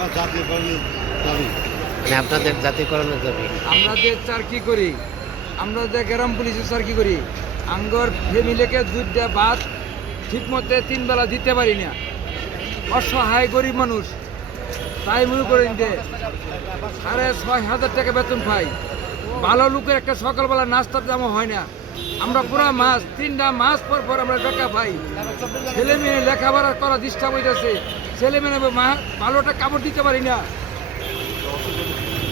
মানে আপনাদের জাতীয়করণের দাবি। আমরা যে চাকরি করি, আমরা যে গ্রাম পুলিশের চাকরি করি, আঙ্গর ফ্যামিলিকে দুধটা ভাত ঠিক মতো 3 বেলা দিতে পারি না। অসহায় গরিব মানুষ, তাই মনে করেন যে 6,500 টাকা বেতন পাই। ভালো লোকের একটা সকালবেলা নাস্তার দামও হয় না। আমরা পুরা মাস 3টা মাস পর পর আমরা টাকা পাই। ছেলে মেয়ে লেখাপড়া করা ডিস্টার্ব হইতেছে, ছেলে মেয়ে ভালোটা কাপড় দিতে পারি না।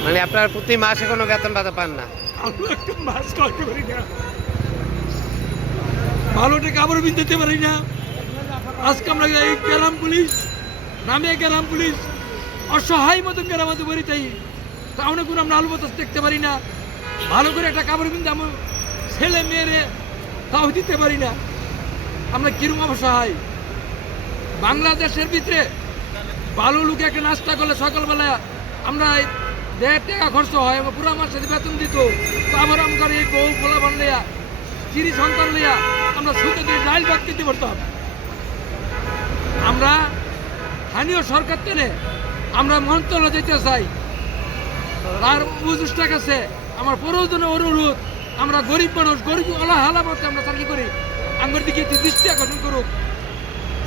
মানে আপনার প্রতি মাসে কোনো বেতন টাকা পান না? আমরা একটা মাছ করতে পারি না, ভালোটা কাপড় দিতে পারি না। আজকে আমরা এই গ্রাম পুলিশ নামে গ্রাম পুলিশ অসহায় মতো গ্রামাতে বাড়ি চাই, তাহলে কোনো আমরা আলু বাতাস দেখতে পারি না। ভালো করে একটা কাপড় কিনতে আমার ছেলে মেয়েরে তাও দিতে পারি না। আমরা কিরকম অসহায়। বাংলাদেশের ভিতরে ভালো লোকে একটা নাস্তা করলে সকালবেলা আমরা 1.5 টাকা খরচ হয়, আমার পুরো আমার সাথে বেতন দিত। তারপর আমার এই বউ ফোলা বান লিয়া, চিরি সন্তান লিয়া আমরা সুখে দিয়ে ডাইল ভাত দিতে পারতাম। আমরা স্থানীয় সরকার থেকে আমরা মন্ত্রণালয় যেতে চাই, তার উপদেষ্টার কাছে আমার প্রয়োজনীয় অনুরোধ, আমরা গরিব মানুষ, গরিব অলাহালা মতো আমরা চাকরি করি, আমার দিকে একটু দৃষ্টি আকর্ষণ করুক।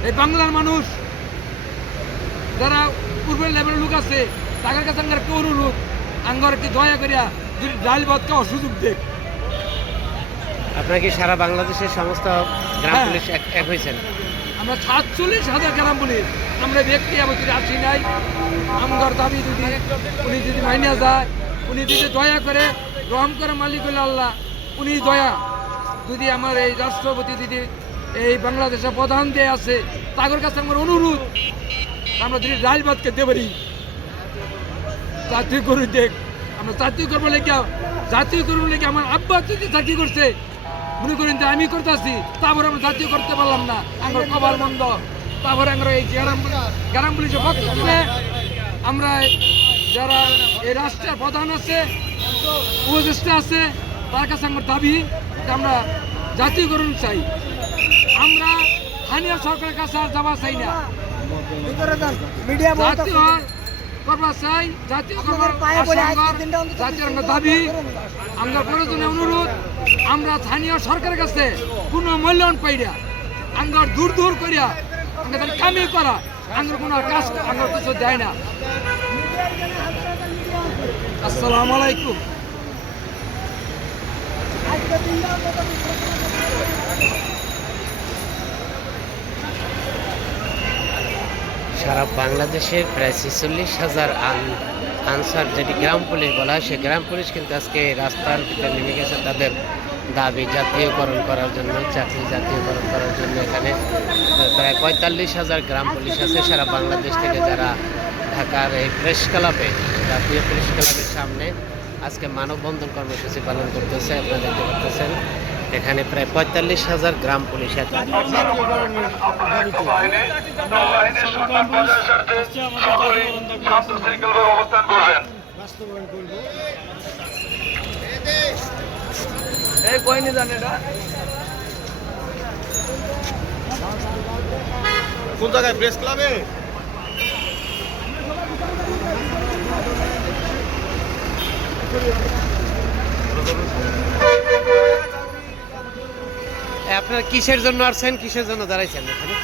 এই বাংলার মানুষ যারা পূর্বের লেভেলের লোক আছে, তাদের কাছে আমার একটু অনুরোধ, আঙ্গর একটু দয়া করিয়া যদি ডাল ভাত খাওয়ার সুযোগ দেখ। আপনারা কি সারা বাংলাদেশের সমস্ত গ্রাম হ্যাঁ। পুলিশ এক হয়েছেন? আমরা 47,000 গ্রাম পুলিশ, আমরা ব্যক্তি আমাদের আসি নাই। আমার দাবি যদি উনি যদি মাইনা যায়, উনি যদি দয়া করে রহম করে মালিক হইল আল্লাহ, উনি দয়া যদি আমার এই রাষ্ট্রপতি যদি এই বাংলাদেশের প্রধান যে আছে তাদের কাছে আমার অনুরোধ, আমরা যদি ডাল ভাত খেতে পারি। জাতীয় করি দেখ, আমরা জাতীয় করবো লেগে, জাতীয় করবো লেগে আমার আব্বা যদি চাকরি করছে, মনে করেন যে আমি করতেছি, তারপরে আমরা জাতীয় করতে পারলাম না, আমার কবার বন্ধ। তারপরে আমরা এই গ্রাম পুলিশের পক্ষ থেকে আমরা যারা এই রাষ্ট্রের প্রধান আছে, উপদেষ্টা আছে, তার কাছে আমার দাবি যে আমরা জাতীয়করণ চাই। আমরা স্থানীয় সরকারের কাছে আর যাওয়া চাই না, জাতীয় করবা চাই, জাতীয় জাতীয় দাবি, আমরা প্রয়োজনে অনুরোধ, আমরা স্থানীয় সরকারের কাছে কোনো মূল্যায়ন পাই না। আঙ্গার দূর দূর করিয়া আমাদের কামি করা, আঙ্গার কোনো কাজ আঙ্গার কিছু দেয় না। আসসালামু আলাইকুম। সারা বাংলাদেশের প্রায় 46,000 আনসার, যেটি গ্রাম পুলিশ বলা হয়, সে গ্রাম পুলিশ কিন্তু আজকে রাস্তার ভিতরে নেমে গেছে তাদের দাবি জাতীয়করণ করার জন্য, চাকরি জাতীয়করণ করার জন্য। এখানে প্রায় 45,000 গ্রাম পুলিশ আছে সারা বাংলাদেশ থেকে, যারা ঢাকার এই প্রেস ক্লাবে, জাতীয় প্রেস ক্লাবের সামনে আজকে মানববন্ধন কর্মসূচি পালন করতেছে। আপনারা দেখতে পাচ্ছেন এখানে প্রায় 45,000 গ্রাম পুলিশ। কোন জায়গায়? প্রেস ক্লাবে। আপনারা কিসের জন্য আসছেন, কিসের জন্য দাঁড়াইছেন এখানে?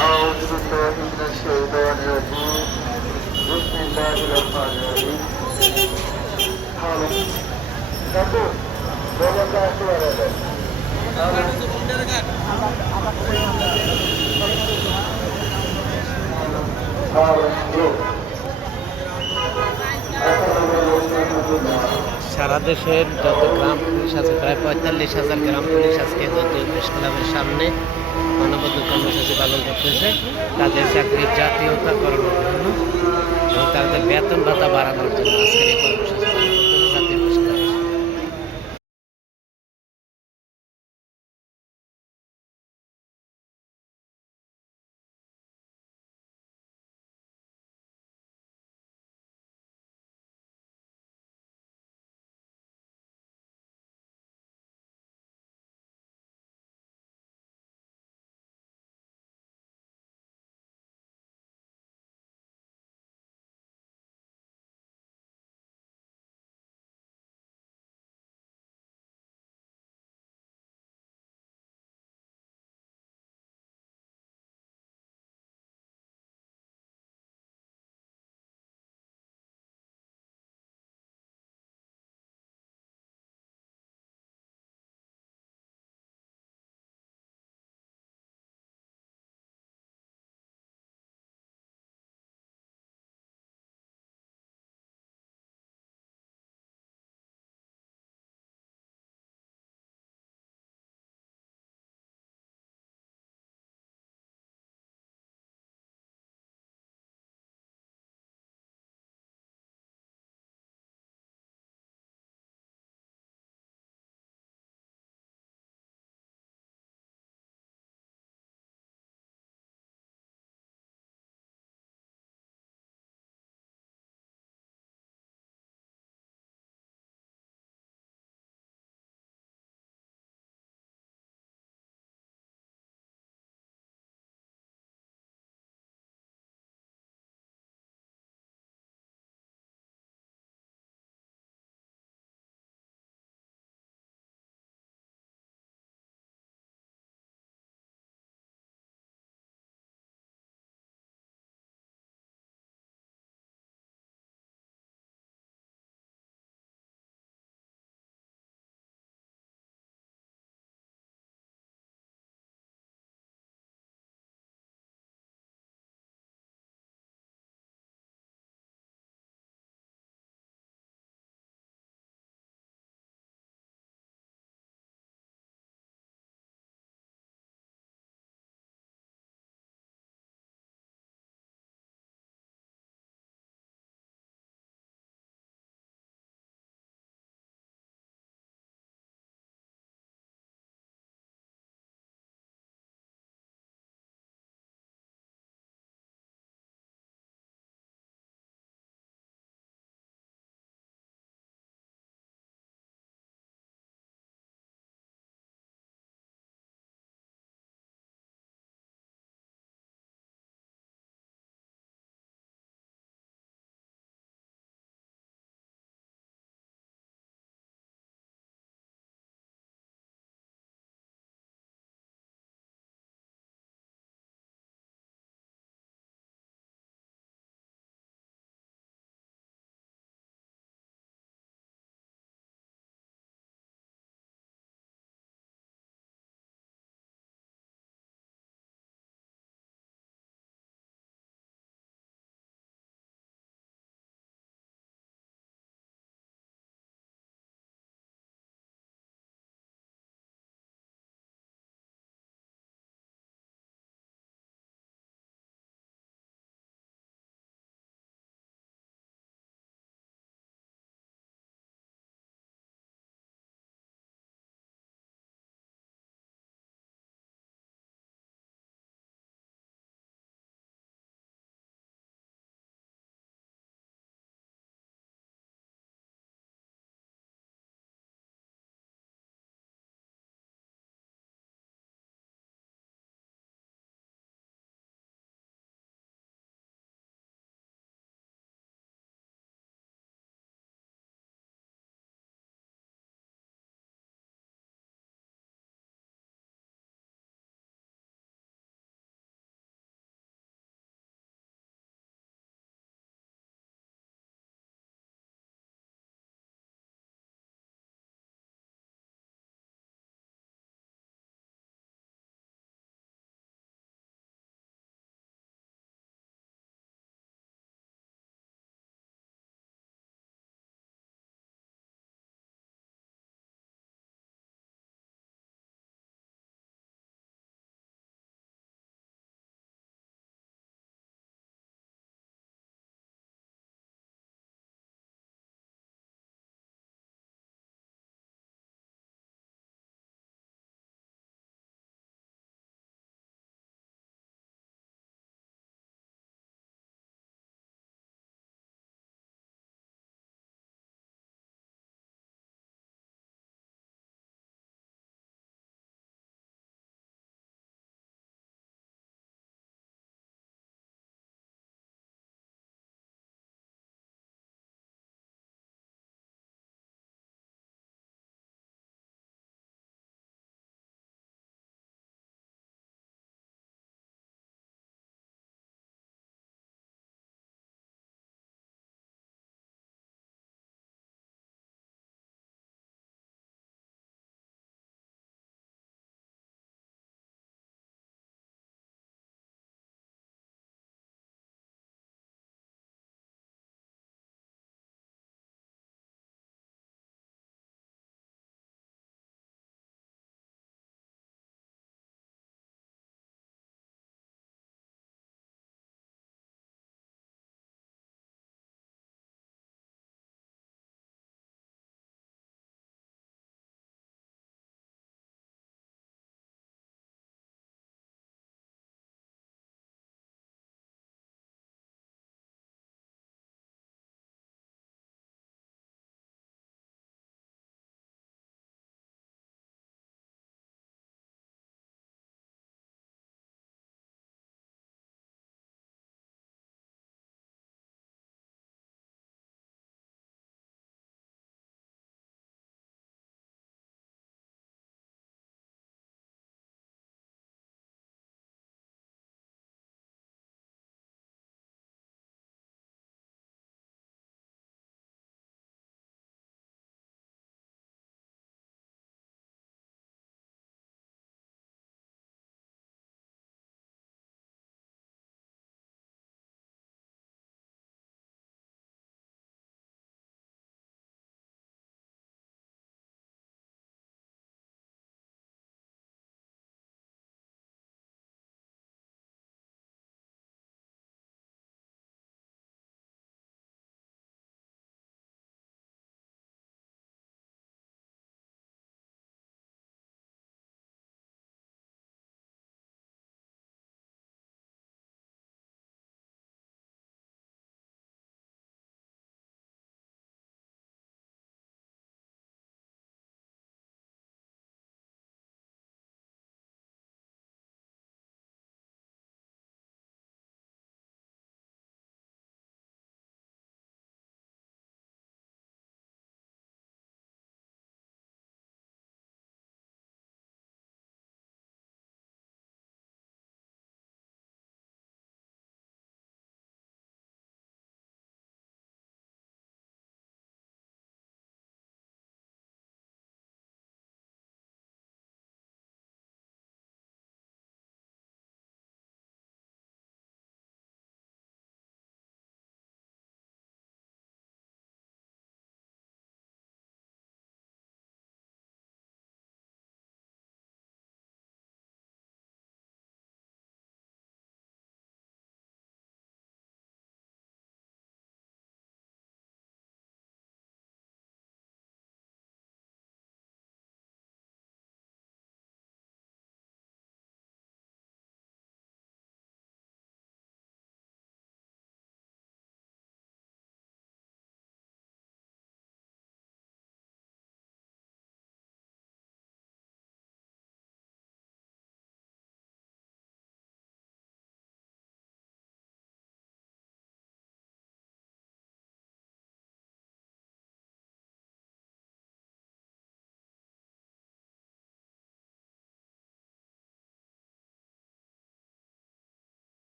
أعوذ بالله من الشيطان الرجيم بسم الله الرحمن الرحيم সারা দেশের যত গ্রাম পুলিশ আছে প্রায় 45,000 গ্রাম পুলিশ আজকে জাতীয় প্রেস ক্লাবের সামনে মানববন্ধ কর্মসূচি পালন করতেছে তাদের চাকরির জাতীয়তাকরণের জন্য এবং তাদের বেতন ভাতা বাড়ানোর জন্য আজকের এই কর্মসূচি পালন করতেছে জাতীয় প্রেস ক্লাবের সামনে।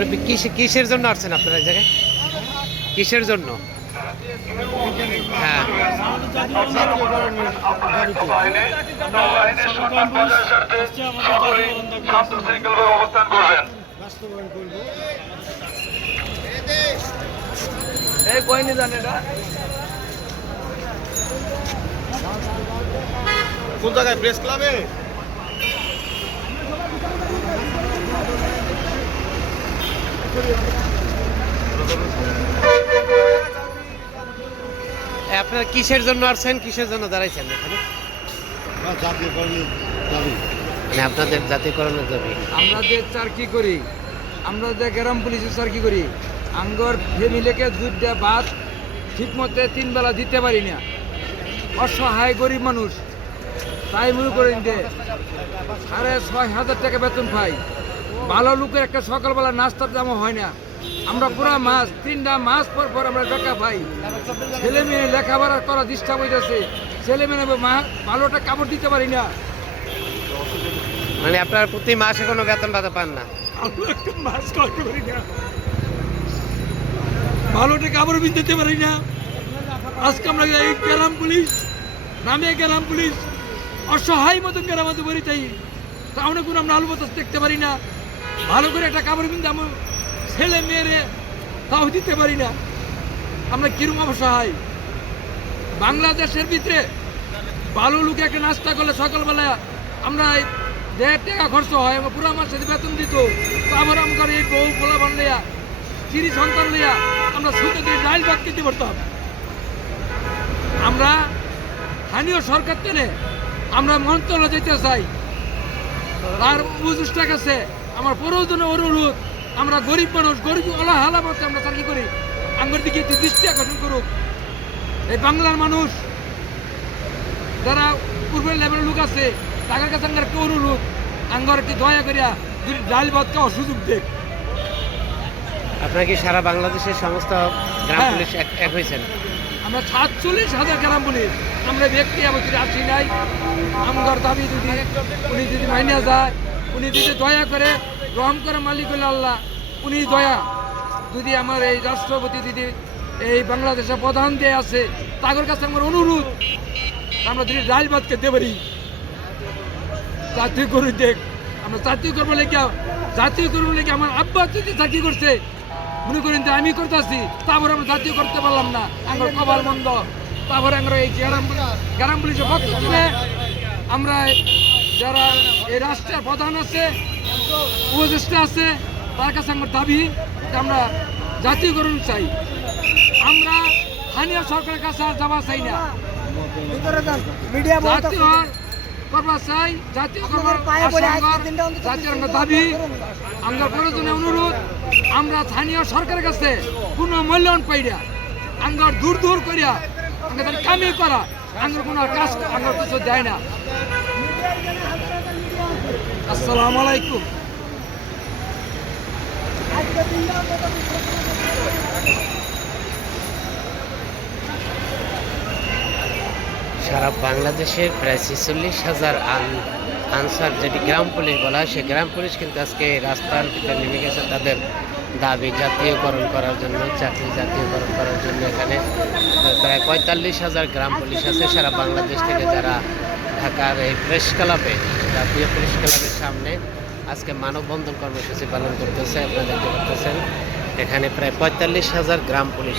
মুরব্বী কিসের জন্য আসছেন আপনারা এই জায়গায়? কিসের জন্য? হ্যাঁ, এই কয়নি জানে না কোন জায়গায় প্রেস ক্লাবে? আপনারা কিসের জন্য আসছেন, কিসের জন্য দাঁড়াইছেন এখানে? মানে আপনাদের জাতীয়করণের দাবি। আমরা যে চাকরি করি, আমরা যে গ্রাম পুলিশের চাকরি করি, আঙ্গর ফ্যামিলিকে দুধটা ভাত ঠিক মতো 3 বেলা দিতে পারি না। অসহায় গরিব মানুষ, তাই মনে করেন যে 6,500 টাকা বেতন পাই। ভালো লোকের একটা সকালবেলা নাস্তার দামও হয় না। আমরা পুরা মাস 3টা মাস পর পর আমরা টাকা পাই। ছেলে মেয়ে লেখাপড়া করা ডিস্টার্ব হইতেছে, ছেলে মেয়ে ভালোটা কাপড় দিতে পারি না। মানে আপনার প্রতি মাসে কোনো বেতন ভাতা পান না? আমরা একটা মাছ করতে পারি না, ভালোটা কাপড় দিতে পারি না। আজকে আমরা এই গ্রাম পুলিশ নামে গ্রাম পুলিশ অসহায় মতন গ্রামাতে বলি, তাই তাহলে কোনো আমরা আলু বাতাস দেখতে পারি না। ভালো করে একটা কাপড় কিনতে আমার ছেলে মেয়েরে তাও দিতে পারি না। আমরা কিরম অসহায়। বাংলাদেশের ভিতরে ভালো লোকে একটা নাস্তা করলে সকালবেলা আমরা 1.5 টাকা খরচ হয়, আমরা পুরো মাসে বেতন দিত। আবার আমরা এই বউ পোলা বান লিয়া চিরি সন্তান লিয়া আমরা সুতো দিয়ে ডাইল ভাত কিনতে পারতাম। আমরা স্থানীয় সরকার থেকে আমরা মন্ত্রণালয় যেতে চাই, তার উপদেষ্টার কাছে আমার প্রয়োজনে অনুরোধ, আমরা গরিব মানুষ, গরিব অলাহালা মতো আমরা চাকরি করি, আমার দিকে একটু দৃষ্টি আকর্ষণ করুক। এই বাংলার মানুষ যারা পূর্বের লেভেলের লোক আছে, তাদের কাছে আমার একটু অনুরোধ, আঙ্গর একটু দয়া করিয়া যদি ডাল ভাত খাওয়ার সুযোগ দেখ। আপনারা কি সারা বাংলাদেশের সমস্ত গ্রাম হ্যাঁ। পুলিশ এক হয়েছেন? আমরা 47,000 গ্রাম পুলিশ, আমরা ব্যক্তি আমাদের আসি নাই। আমার দাবি উনি যদি মাইনা যায়, উনি যদি দয়া করে রহম করে মালিক হইল আল্লাহ, উনি দয়া যদি আমার এই রাষ্ট্রপতি যদি এই বাংলাদেশের প্রধান দিয়ে আছে, তাদের কাছে আমার অনুরোধ, আমরা যদি ডাল ভাত খেতে পারি। জাতীয় করে দেখ, আমরা জাতীয় করবো লেগে, জাতীয় করবো লেগে আমার আব্বা যদি চাকরি করছে, মনে করেন যে আমি করতেছি, তারপরে আমরা জাতীয় করতে পারলাম না, আমার কপাল বন্ধ। তারপরে আমরা এই গ্রাম পুলিশের পক্ষ থেকে আমরা যারা এই রাষ্ট্রের প্রধান আছে, উপদেষ্টা আছে, তার কাছে আমার দাবি যে আমরা জাতীয়করণ চাই। আমরা স্থানীয় সরকারের কাছে আর যাওয়া চাই না, জাতীয় করবা চাই, জাতীয় করবার জাতীয় আমরা দাবি, আমরা প্রয়োজনে অনুরোধ, আমরা স্থানীয় সরকারের কাছে কোনো মূল্যায়ন পাই না। আমরা দূর দূর করিয়া আমাদের কামি করা, আমরা কোনো কাজ আমরা কিছু দেয় না। আসসালামু আলাইকুম। সারা বাংলাদেশের প্রায় 46,000 আনসার যেটি গ্রাম পুলিশ বলা হয়, সেই গ্রাম পুলিশ কিন্তু আজকে রাস্তার ভিতরে নেমে গেছে তাদের দাবি জাতীয়করণ করার জন্য, চাকরি জাতীয়করণ করার জন্য। এখানে প্রায় 45,000 গ্রাম পুলিশ আছে সারা বাংলাদেশ থেকে, যারা ঢাকার এই প্রেস ক্লাবে, জাতীয় প্রেস ক্লাবের সামনে আজকে মানববন্ধন কর্মসূচি পালন করতেছে। আপনারা দেখতে পাচ্ছেন এখানে প্রায় 45,000 গ্রাম পুলিশ